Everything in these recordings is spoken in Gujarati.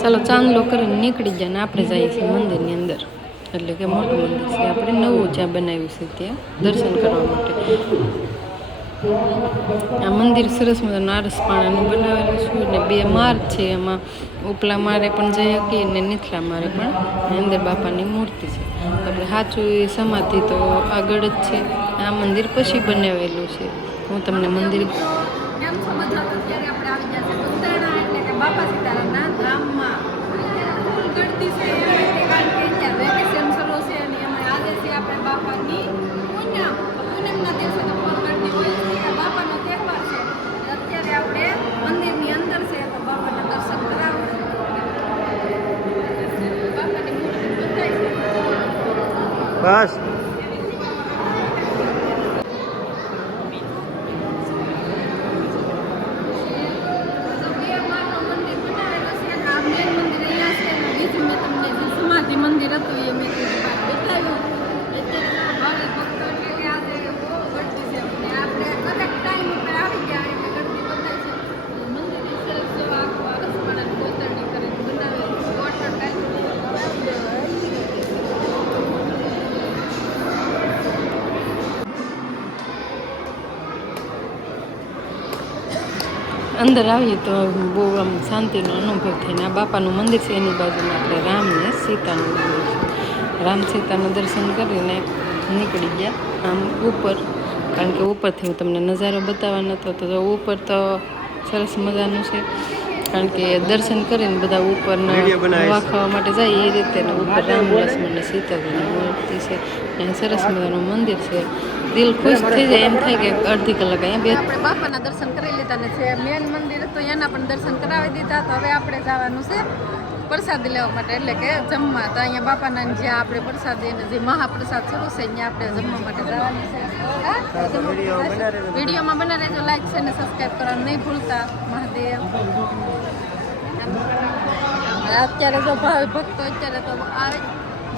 ચાલો ચાંદલો કરીને નીકળી જાય ને આપણે જઈએ છીએ મંદિરની અંદર. એટલે કે મોટું મંદિર છે. આપણે નવું જ્યાં બનાવ્યું છે ત્યાં દર્શન કરવા માટે. આ મંદિર સરસ મજાનું આરસ પાણાનું બનાવેલું છે ને બે માર્ગ છે એમાં. ઉપલા મારે પણ જઈ શકીએ ને નીચલા મારે પણ. અંદર બાપાની મૂર્તિ છે. સાચું એ સમાધિ તો આગળ જ છે. આ મંદિર પછી બનાવેલું છે. હું તમને મંદિર કેમ છો. બધા તો અત્યારે આપણે આવી ગયા છે ઉત્તરાયણ એટલે કે બાપા સીતારામના ધામમાં ફૂલ ગળતી છે એમ એટલે કારણ કે અત્યારે વેકેશન શરૂ છે અને એમાં આજે છે આપણે બાપાની પૂનમ તો પૂનમના દિવસે તો ફૂલ ગળતી હોય જ છે. આ બાપાનો તહેવાર છે અત્યારે આપણે મંદિરની અંદર છે તો બાપાના દર્શન કરાવવા બાપાની મૂર્તિ બતાવી છે બસ તો બે માળનું મંદિર બનાવેલું છે અને આ મેન મંદિર અહીંયા છે અને બીજું મેં તમને જે સમાધિ મંદિર હતું એ મેં તમને બતાવ્યું અત્યારે ભાવિક ભક્તો એટલે કે આજે બહુ ગળતી છે અને આપણે કદાચ ટાઈમ ઉપર આવી ગયા એટલે ગળતી બતાવી છે મંદિરની સરસ જો આખું આરસપાડાની કોતરણી કરીને બનાવેલું છે વોટર ટાઈમ અંદર આવીએ તો બહુ આમ શાંતિનો અનુભવ થાય ને આ બાપાનું મંદિર છે એની બાજુમાં આપણે રામ ને સીતાનું મંદિર રામ સીતાનું દર્શન કરીને નીકળી ગયા આમ ઉપર. કારણ કે ઉપરથી હું તમને નજારો બતાવવાનો હતો તો ઉપર તો સરસ મજાનું છે. કારણ કે દર્શન કરીને બધા ઉપર વાખવા ખાવા માટે જાય એ રીતે ઉપર રામ લક્ષ્મણ સીતાજીની મૂર્તિ છે. અને સરસ મજાનું મંદિર છે. દિલ ખુશ થઈ જાય એમ થાય કે અડધી કલાક અહીંયા બે આપણે બાપાના દર્શન કરી લીધા ને જે મેન મંદિર તો એના પણ દર્શન કરાવી દીધા. તો હવે આપણે જવાનું છે પ્રસાદી લેવા માટે. એટલે કે જમવા. તો અહીંયા બાપાના જ્યાં આપણે પ્રસાદી અને જે મહાપ્રસાદ શરૂ છે ત્યાં આપણે જમવા માટે જવાનું છે. વિડીયોમાં બના રહેજો લાઈક છે. ને સબસ્ક્રાઈબ કરવાનું નહીં ભૂલતા. મહાદેવ. અત્યારે તો ભાવિ ભક્તો અત્યારે તો આવે.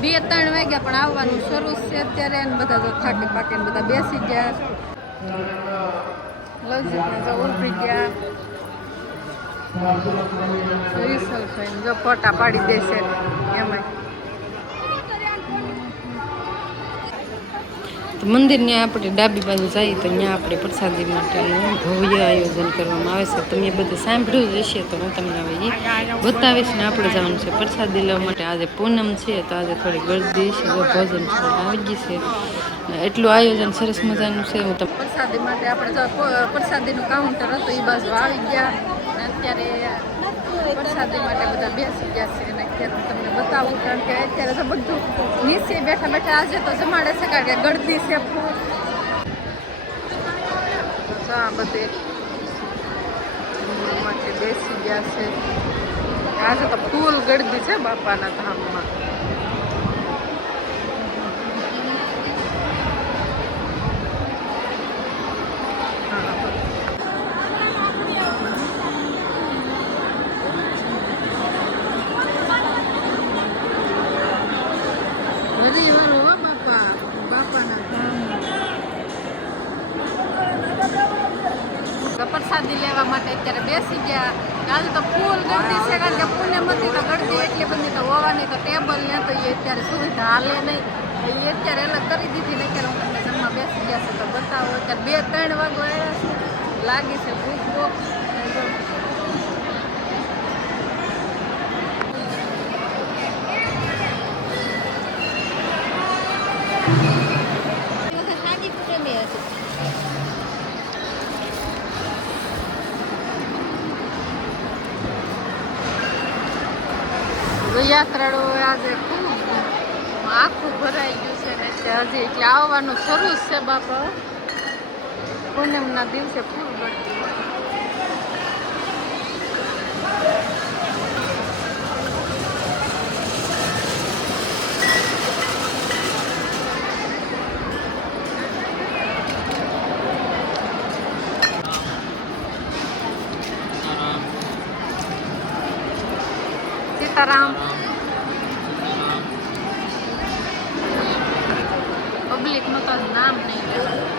બે ત્રણ વાગ્યા પણ આવવાનું શરૂ છે અત્યારે એને બધા તો થાકી પાકીને બધા બેસી ગયા. લવજીતને જો ઉભરી ગયા. વિસલભાઈ જો ફોટા પાડી દેશે એમાં તો મંદિરની આપણે ડાબી બાજુ જઈએ તો ત્યાં આપણે પ્રસાદી માટેનું ભવ્ય આયોજન કરવામાં આવે છે. તમે બધું સાંભળ્યું જ હશે તો હું તમને હવે એ બતાવીશ ને આપણે જવાનું છે પ્રસાદી લેવા માટે. આજે પૂનમ છે તો આજે થોડી ગળદી છે ભોજન આવી ગઈ છે. એટલું આયોજન સરસ મજાનું છે. હું તમને પ્રસાદી માટે આપણે પ્રસાદીનું કાઉન્ટર હતું એ બાજુ આવી ગયા. અત્યારે પ્રસાદી માટે બધા બેસી ગયા છે અને તમને બતાવું, કારણ કે અત્યારે તો બધું નીચે બેઠા બેઠા આજે તો જમાડે છે, કારણ કે ગળદી છે આ બધે માટે બેસી ગયા છે. આજે તો ફૂલ ગળદી છે બાપાના ધામમાં હરી વાળો હો બાપા બાપાના ધામ લેવા માટે અત્યારે બેસી ગયા. કાલ તો ફૂલ ગળદી છે, કારણ કે પૂનમ હતી તો ગળદી એટલી બધી તો હોવાની તો ટેબલ ને તો એ અત્યારે સુવિધા હાલે નહીં. એ અત્યારે અલગ કરી દીધી ને અત્યારે હું તમને જમવા બેસી ગયા છે. તો બતાવો, અત્યારે બે ત્રણ વાગો આવ્યા છે. લાગી છે ભૂખ બહુ. તો આજે ખૂબ આખું ભરાઈ ગયું છે ને એટલે હજી એટલે આવવાનું શરૂ છે બાપા. પૂનમના દિવસે પૂરું ભરતી. માતારામ પબ્લિકનું તો નામ નહીં.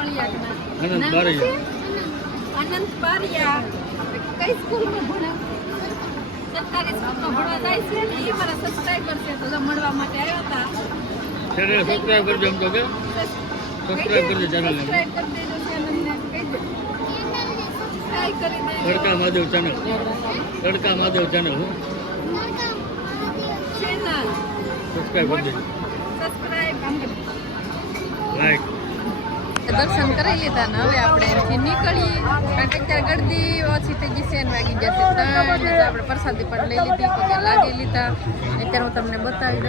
નામ બારૈયા. આનંદ બારિયા કઈ સ્કૂલમાં ભણે સરકારી સ્કૂલમાં ભણવા જાય છે ને એ મારા સબસ્ક્રાઈબર છે તો મળવા માટે આવ્યા હતા. ચેનલ સબસ્ક્રાઇબ કરજો એમ તો કે. Subscribe કરજો channel ને. કરી દેજો ચેનલને કહી દે. સબસ્ક્રાઈબ કરી દેજો. તડકા મહાદેવ ચેનલ તડકા મહાદેવ ચેનલ હું. ચેનલ સબસ્ક્રાઇબ કરી દેજો. સબસ્ક્રાઈબ લાઈક દર્શન કરી લીધા ને હવે આપણે અહીંથી નીકળીએ. કારણ કે અત્યારે ગળદી ઓછી થઈ ગઈ છે વાગી જશે ત્રણ આપણે પ્રસાદી પણ લઈ લીધી, પગે લાગી લીધા. અત્યારે હું તમને બતાવી દઉં.